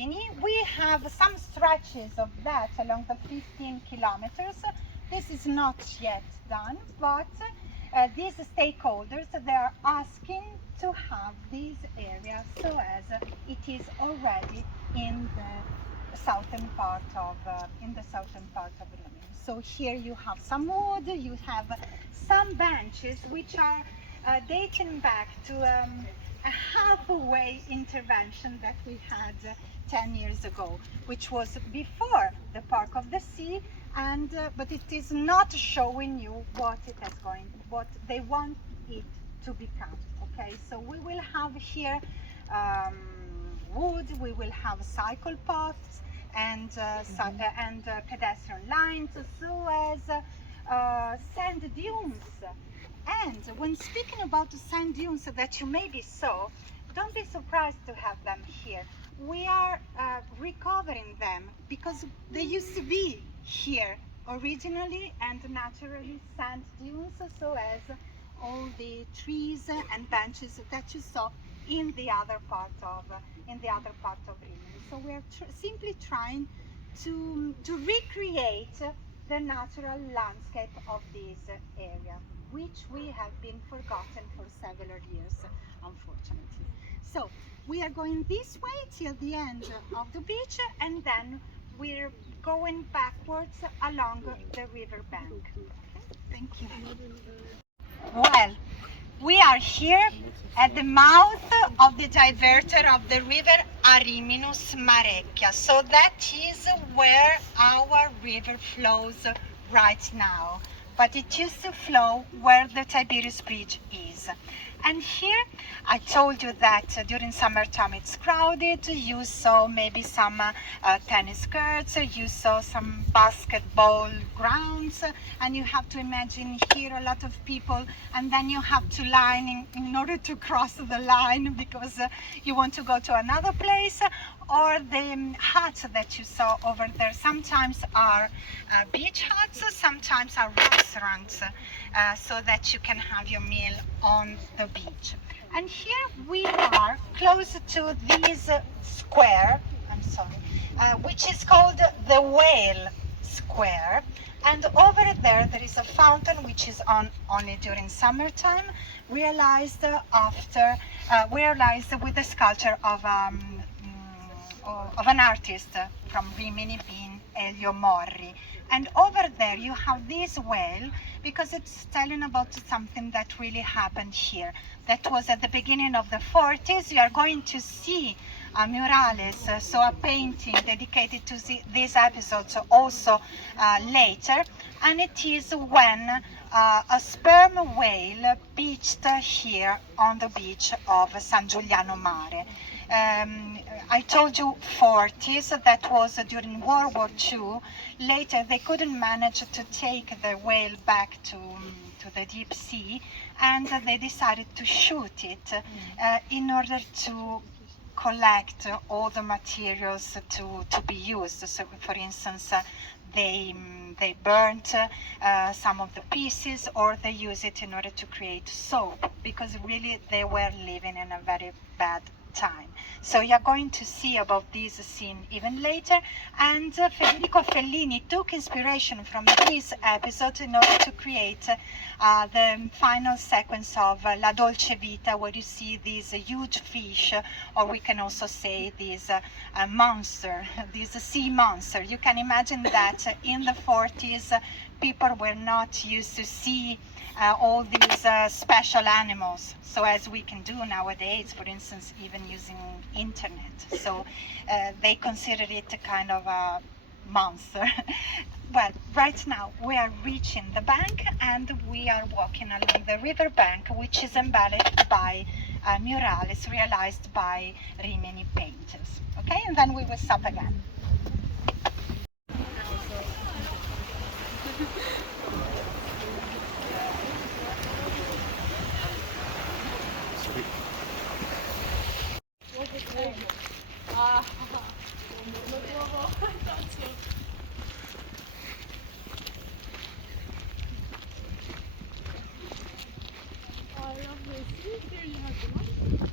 We have some stretches of that along the 15 kilometers. This is not yet done, but these stakeholders, they are asking to have these areas so as it is already in the southern part of Rimini. So here you have some wood, you have some benches which are dating back to a halfway intervention that we had 10 years ago, which was before the Park of the Sea, and but it is not showing you what they want it to become. Okay, so we will have here wood, we will have cycle paths and pedestrian lines, so as sand dunes. And when speaking about the sand dunes that you maybe saw, don't be surprised to have them here. We are recovering them because they used to be here originally and naturally sand dunes, so as all the trees and benches that you saw in the other part of Rimini. So we are simply trying to recreate the natural landscape of this area, which we have been forgotten for several years, unfortunately. So we are going this way till the end of the beach, and then we're going backwards along the river bank. Okay? Thank you. Well, we are here at the mouth of the diverter of the river Ariminus Marecchia. So that is where our river flows right now. But it used to flow where the Tiberius Bridge is. And here, I told you that during summertime it's crowded. You saw maybe some tennis courts, you saw some basketball grounds, and you have to imagine here a lot of people, and then you have to line in order to cross the line because you want to go to another place. Or the huts that you saw over there sometimes are beach huts, sometimes are restaurants, so that you can have your meal on the beach. And here we are close to this square, which is called the Whale Square. And over there is a fountain which is on only during summertime, realized with the sculpture of an artist from Rimini, being Elio Morri. And over there you have this whale because it's telling about something that really happened here. That was at the beginning of the 40s. You are going to see a murales, so a painting dedicated to these episodes also later. And it is when a sperm whale beached here on the beach of San Giuliano Mare. I told you 40s, that was during World War II. Later they couldn't manage to take the whale back to the deep sea, and they decided to shoot it in order to collect all the materials to be used. So for instance, they burnt some of the pieces, or they use it in order to create soap, because really they were living in a very bad time. So you're going to see about this scene even later. And Federico Fellini took inspiration from this episode in order to create the final sequence of La Dolce Vita, where you see this huge fish, or we can also say this monster, this sea monster. You can imagine that in the 40s people were not used to see all these special animals, so as we can do nowadays, for instance, even using internet. So they considered it a kind of a monster. Well, right now we are reaching the bank, and we are walking along the river bank, which is embellished by murales realized by Rimini painters. Okay, and then we will stop again.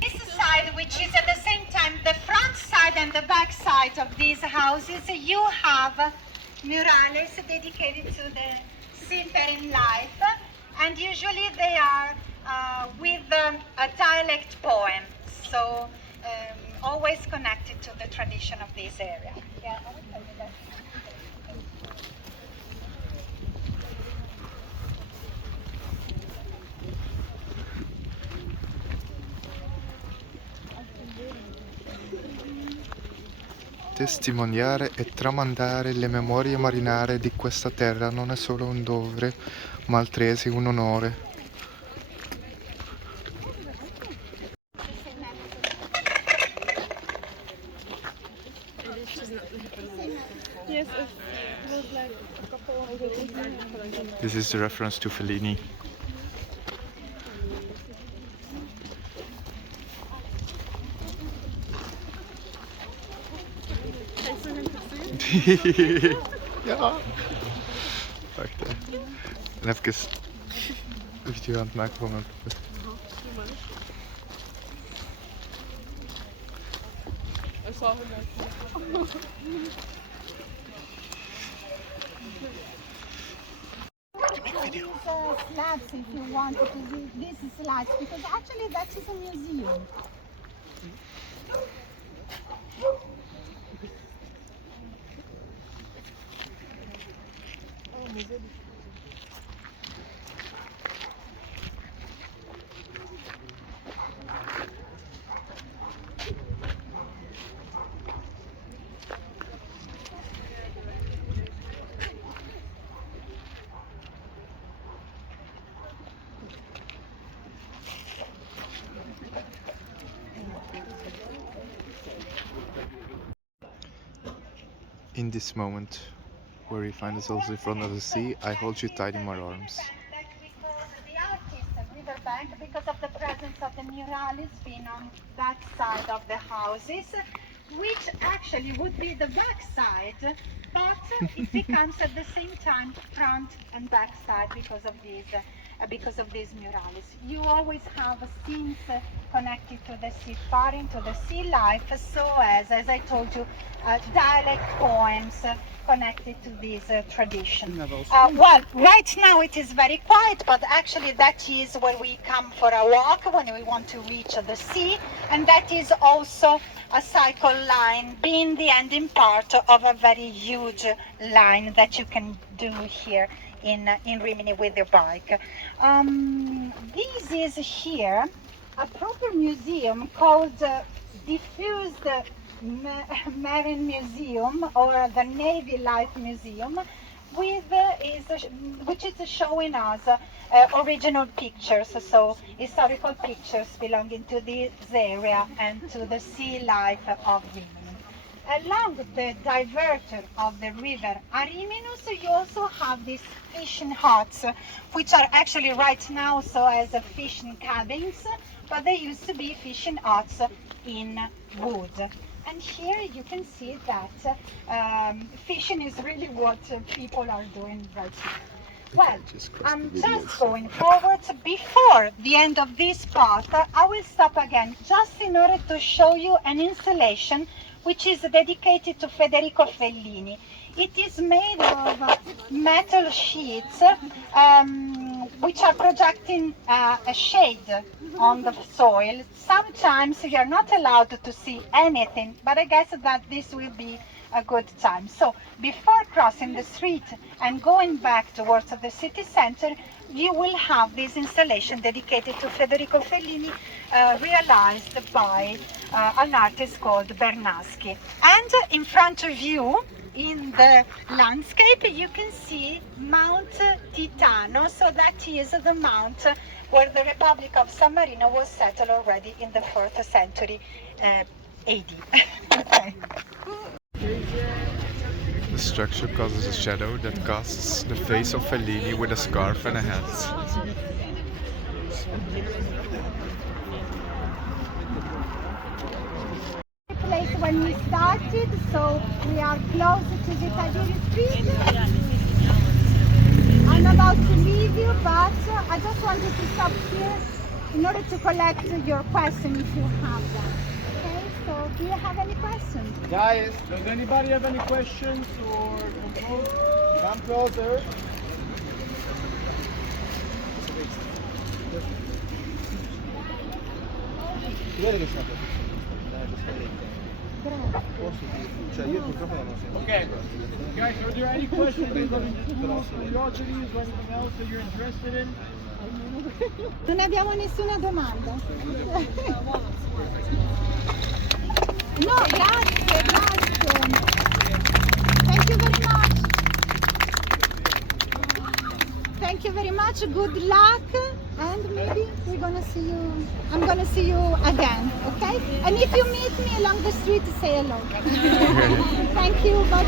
This side, which is at the same time the front side and the back back side of these houses, you have murales dedicated to the seafaring life, and usually they are with a dialect poem, so always connected to the tradition of this area. Yeah, I will tell you that. Testimoniare e tramandare le memorie marinare di questa terra non è solo un dovere, ma altresì un onore. This is the reference to Fellini. Ja. Wacht hè. En even een video aan het maken van mijn poppen. These slabs, if you want to use these slabs, because actually that is a museum. In this moment, where we find ourselves in front of the sea, I hold you tight in my arms. That we call the artist riverbank because of the presence of the murales being on that side of the houses, which actually would be the back side, but it becomes at the same time front and back side because of these murales. You always have scenes connected to the seafaring, to the sea life, so as I told you, dialect poems connected to this tradition. Well, right now it is very quiet, but actually that is when we come for a walk, when we want to reach the sea, and that is also a cycle line, being the ending part of a very huge line that you can do here in Rimini with your bike. This is here a proper museum called Diffused Marine Museum, or the Navy Life Museum, which is showing us original pictures, so historical pictures belonging to this area and to the sea life of Rimini. Along the diverter of the river Ariminus, you also have these fishing huts, which are actually right now so as fishing cabins, but they used to be fishing huts in wood. And here you can see that fishing is really what people are doing right now. Well, I'm just going forward. Before the end of this part, I will stop again just in order to show you an installation which is dedicated to Federico Fellini. It is made of metal sheets which are projecting a shade on the soil. Sometimes you're not allowed to see anything, but I guess that this will be a good time. So before crossing the street and going back towards the city center, you will have this installation dedicated to Federico Fellini, realized by an artist called Bernaschi. And in front of you, in the landscape, you can see Mount Titano, so that is the mount where the Republic of San Marino was settled already in the 4th century AD. Okay. The structure causes a shadow that casts the face of Fellini with a scarf and a hat. Place when we started, so we are close to the Tagiri Street. I'm about to leave you, but I just wanted to stop here in order to collect your question if you have them. Okay? So, do you have any questions? Guys, does anybody have any questions or come closer? Okay, guys, are there any questions regarding the tools, curiosities, or anything else that you're interested in? Non abbiamo nessuna domanda. No, grazie, grazie. Thank you very much. Thank you very much. Good luck. And maybe we're gonna see you. I'm gonna see you again, okay? And if you meet me along the street, say hello. Thank you. Bye.